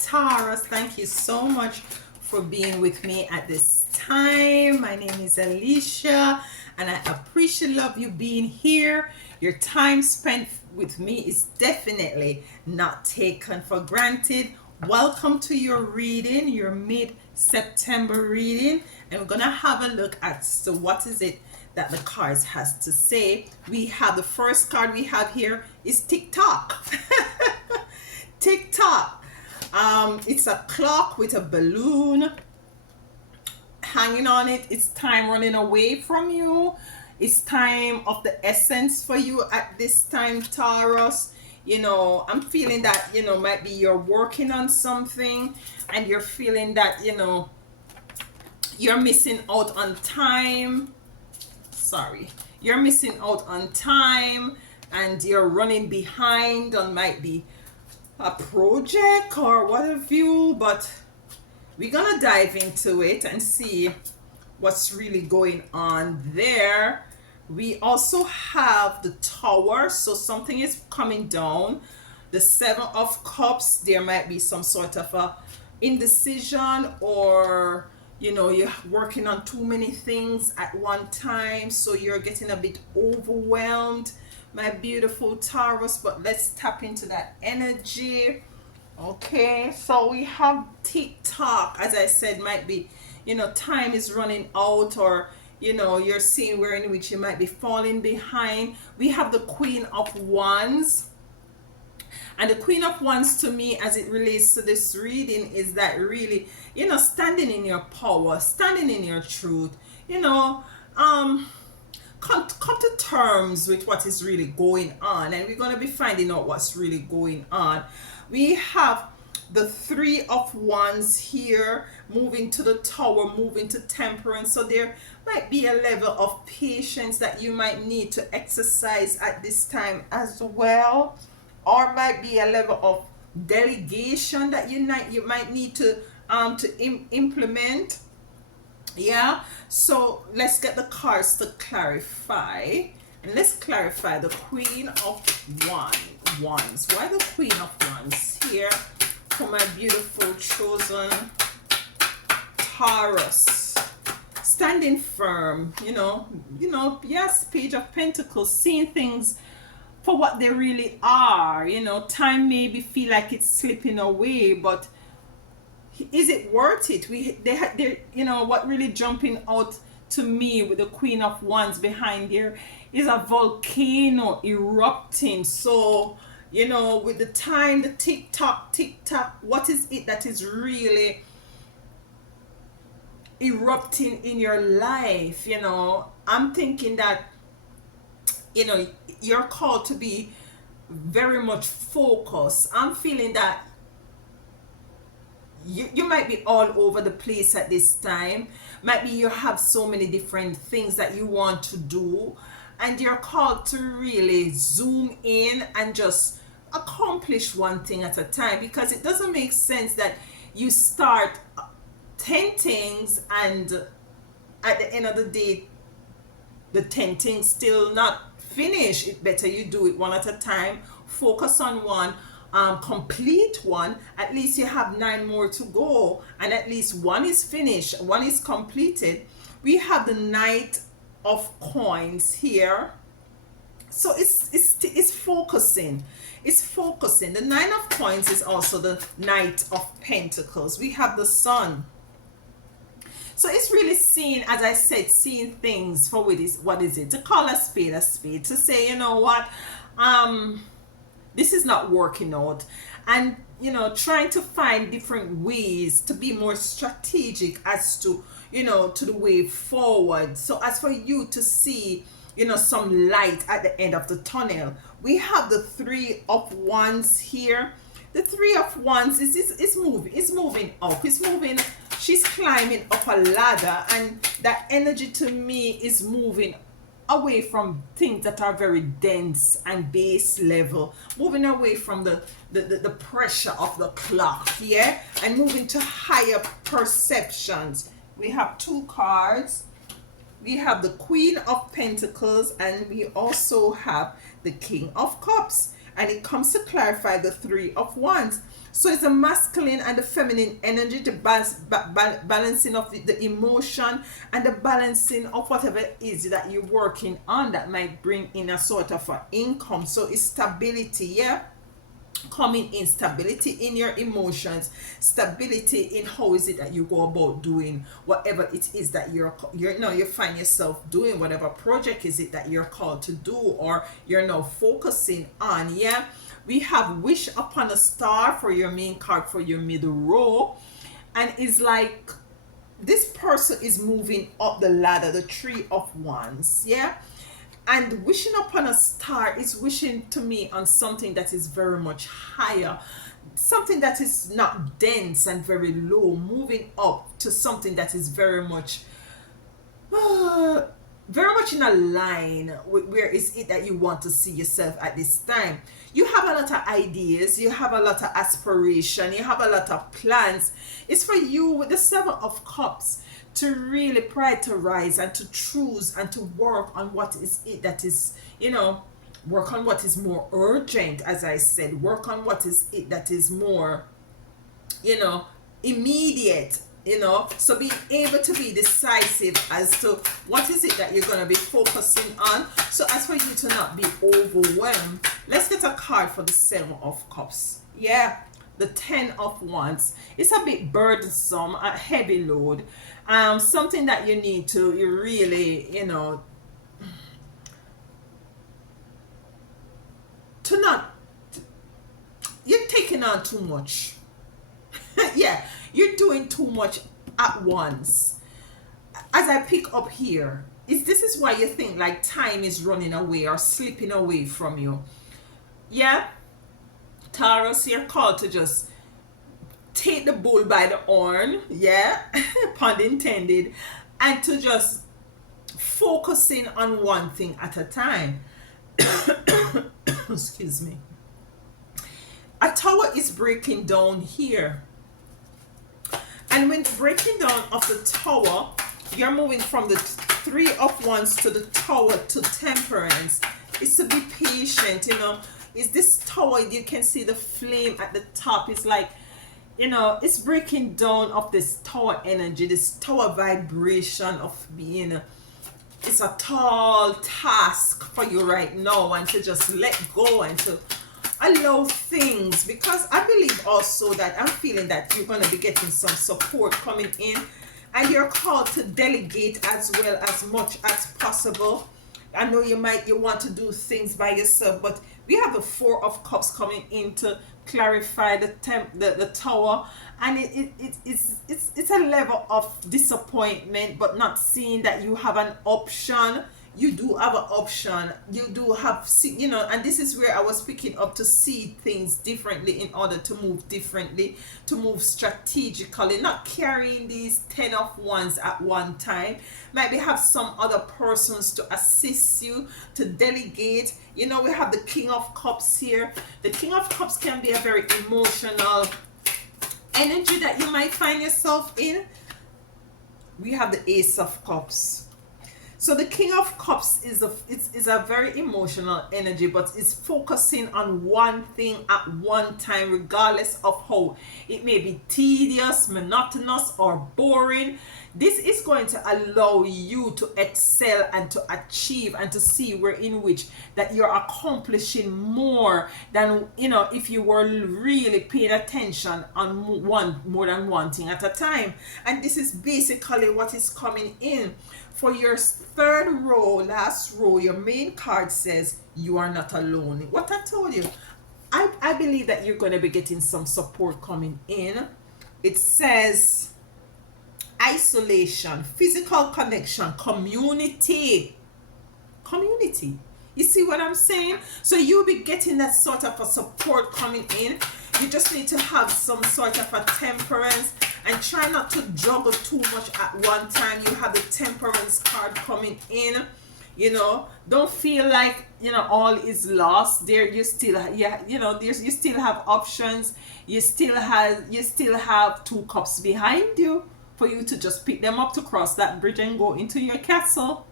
Taurus, thank you so much for being with me at this time. My name is Alicia and I appreciate love you being here. Your time spent with me is definitely not taken for granted. Welcome to your reading, your mid-September reading, and we're gonna have a look at what is it that the cards has to say. We have the first card we have here is TikTok. TikTok. It's a clock with a balloon hanging on it. It's time running away from you. It's time of the essence for you at this time, Taurus. You know, I'm feeling that, you know, might be you're working on something and you're feeling that, you know, you're missing out on time. Sorry. You're missing out on time and you're running behind on might be a project or what have you, but we're gonna dive into it and see what's really going on there. We also have the Tower, so something is coming down. The Seven of Cups, there might be some sort of a indecision, or you know, you're working on too many things at one time, so you're getting a bit overwhelmed, my beautiful Taurus. But let's tap into that energy. Okay, so we have TikTok, as I said, might be, you know, time is running out, or you know, you're seeing where in which you might be falling behind. We have the Queen of Wands, and the Queen of Wands, to me, as it relates to this reading, is that really, you know, standing in your power, standing in your truth, you know, come to terms with what is really going on. And we're going to be finding out what's really going on. We have the Three of Wands here, moving to the Tower, moving to Temperance. So there might be a level of patience that you might need to exercise at this time as well, or might be a level of delegation that you might need to implement. Yeah, so let's get the cards to clarify, and let's clarify the Queen of Wands. Why the Queen of Wands here for my beautiful chosen Taurus? Standing firm, you know, yes, Page of Pentacles, seeing things for what they really are. You know, time maybe feel like it's slipping away, but is it worth it? They you know, what really jumping out to me with the Queen of Wands behind there is a volcano erupting. So, you know, with the time, the tick tock, what is it that is really erupting in your life? You know, I'm thinking that, you know, you're called to be very much focused. I'm feeling that you might be all over the place at this time. Might be you have so many different things that you want to do, and you're called to really zoom in and just accomplish one thing at a time, because it doesn't make sense that you start 10 things and at the end of the day the 10 things still not finished. It better you do it one at a time, focus on one, complete one. At least you have 9 more to go, and at least one is finished, one is completed. We have the Knight of Coins here, so it's focusing. It's focusing. The Nine of Coins is also the Knight of Pentacles. We have the Sun. So it's really seeing, as I said, seeing things for what is it, to call a spade, to say, you know what, this is not working out, and you know, trying to find different ways to be more strategic as to, you know, to the way forward. So as for you to see, you know, some light at the end of the tunnel. We have the Three of Wands here. The Three of Wands is moving up. It's moving. She's climbing up a ladder, and that energy to me is moving away from things that are very dense and base level, moving away from the pressure of the clock, yeah, and moving to higher perceptions. We have 2 cards. We have the Queen of Pentacles, and we also have the King of Cups, and it comes to clarify the Three of Wands. So it's the masculine and the feminine energy, the balancing of the emotion and the balancing of whatever it is that you're working on that might bring in a sort of an income. So it's stability, yeah, coming in, stability in your emotions, stability in how is it that you go about doing whatever it is that you're now you find yourself doing, whatever project is it that you're called to do or you're now focusing on. Yeah, we have wish upon a star for your main card for your middle row, and it's like this person is moving up the ladder, the Three of Wands. Yeah, and wishing upon a star is wishing to me on something that is very much higher, something that is not dense and very low, moving up to something that is very much in a line with where is it that you want to see yourself at this time. You have a lot of ideas, you have a lot of aspiration, you have a lot of plans. It's for you with the Seven of Cups to really prioritize and to choose and to work on what is it that is, work on what is more urgent, as I said, work on what is it that is more, immediate, so being able to be decisive as to what is it that you're going to be focusing on, so as for you to not be overwhelmed. Let's get a card for the Seven of Cups. Yeah, the Ten of Wands. It's a bit burdensome, a heavy load, something that you really, to not, you're taking on too much. Yeah, you're doing too much at once. As I pick up here, this is why you think like time is running away or slipping away from you. Yeah, Taurus, you're called to just take the bull by the horn, yeah, pun intended, and to just focusing on one thing at a time. Excuse me. A tower is breaking down here. And when breaking down of the tower, you're moving from the Three of Wands to the Tower to Temperance. It's to be patient, Is this tower, you can see the flame at the top. It's like, it's breaking down of this tower energy, this tower vibration of being, it's a tall task for you right now, and to just let go and to allow things, because I believe also that I'm feeling that you're going to be getting some support coming in, and you're called to delegate as well as much as possible. I know you want to do things by yourself, but we have the Four of Cups coming in to clarify the tower, and it's a level of disappointment, but not seeing that you have an option. You do have an option. You do have, and this is where I was picking up to see things differently in order to move differently, to move strategically, not carrying these 10 of Wands at one time. Maybe have some other persons to assist you, to delegate. We have the King of Cups here. The King of Cups can be a very emotional energy that you might find yourself in. We have the Ace of Cups. So the King of Cups is a very emotional energy, but it's focusing on one thing at one time, regardless of how it may be tedious, monotonous, or boring. This is going to allow you to excel and to achieve and to see where in which that you're accomplishing more than, if you were really paying attention on more than one thing at a time. And this is basically what is coming in. For your third row, last row, your main card says you are not alone. What I told you, I believe that you're going to be getting some support coming in. It says isolation, physical connection, community. You see what I'm saying? So you'll be getting that sort of a support coming in. You just need to have some sort of a temperance and try not to juggle too much at one time. You have the Temperance card coming in. Don't feel like all is lost. There you still you still have options. You still have two cups behind you for you to just pick them up to cross that bridge and go into your castle.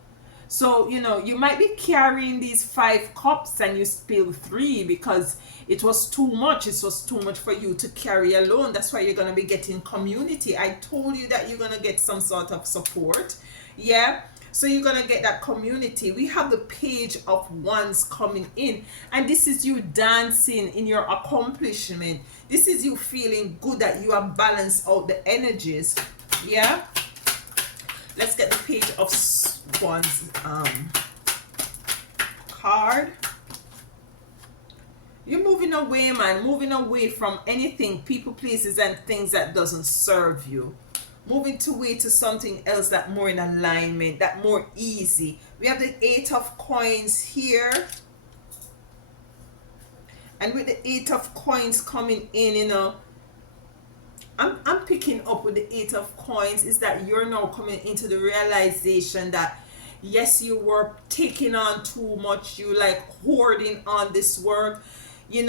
So, you might be carrying these 5 cups and you spill 3 because it was too much. It was too much for you to carry alone. That's why you're going to be getting community. I told you that you're going to get some sort of support. Yeah. So you're going to get that community. We have the Page of Wands coming in. And this is you dancing in your accomplishment. This is you feeling good that you have balanced out the energies. Yeah. Let's get the Page of Wands card. You're moving away, man. Moving away from anything, people, places, and things that doesn't serve you. Moving away to something else that more in alignment, that more easy. We have the 8 of Coins here. And with the 8 of Coins coming in, I'm picking up with the 8 of Coins is that you're now coming into the realization that yes, you were taking on too much. You like hoarding on this work. You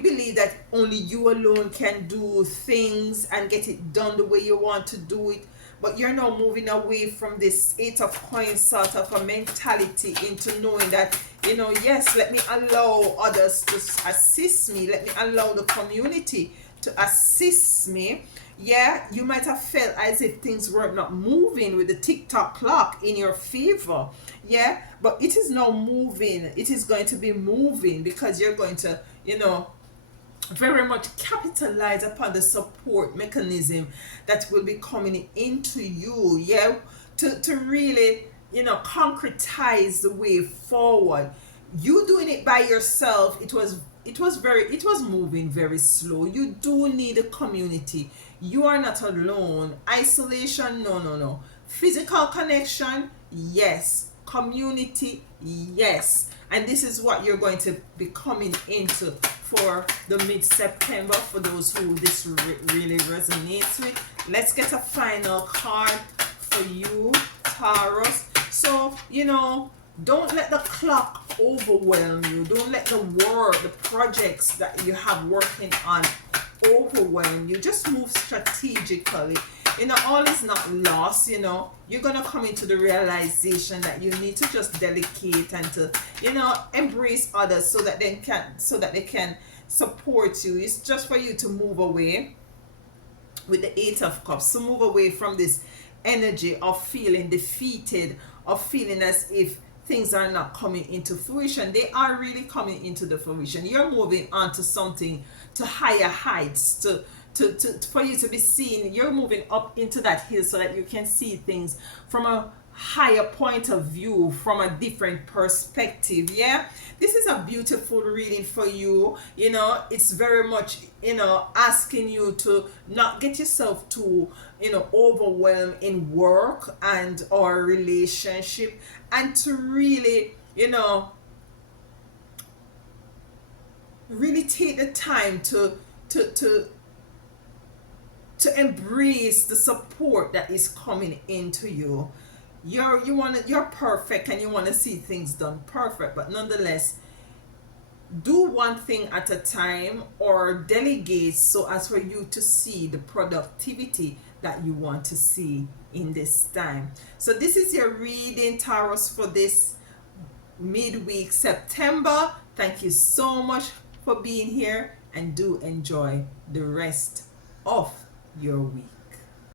believe that only you alone can do things and get it done the way you want to do it. But you're now moving away from this 8 of Coins sort of a mentality into knowing that, yes, let me allow others to assist me. Let me allow the community to assist me. Yeah, you might have felt as if things were not moving with the TikTok clock in your favor. Yeah, but it is now moving. It is going to be moving because you're going to, very much capitalize upon the support mechanism that will be coming into you. Yeah, to really, concretize the way forward. You doing it by yourself, it was moving very slow. You do need a community. You are not alone. Isolation, no. Physical connection, yes. Community, yes. And this is what you're going to be coming into for the mid-September, for those who this really resonates with. Let's get a final card for you, Taurus. So, don't let the clock overwhelm you. Don't let the work, the projects that you have working on overwhelm you. Just move strategically. All is not lost. You're gonna come into the realization that you need to just delegate and to, embrace others so that they can support you. It's just for you to move away with the 8 of Cups. So move away from this energy of feeling defeated, of feeling as if things are not coming into fruition. They are really coming into the fruition. You're moving on to something, to higher heights, to for you to be seen. You're moving up into that hill so that you can see things from a higher point of view, from a different perspective. Yeah, this is a beautiful reading for you. It's very much asking you to not get yourself too overwhelmed in work and or relationship, and to really really take the time to embrace the support that is coming into you. You're perfect and you want to see things done perfect, but nonetheless, do one thing at a time or delegate so as for you to see the productivity that you want to see in this time. So this is your reading, Taurus, for this midweek September. Thank you so much for being here, and do enjoy the rest of your week.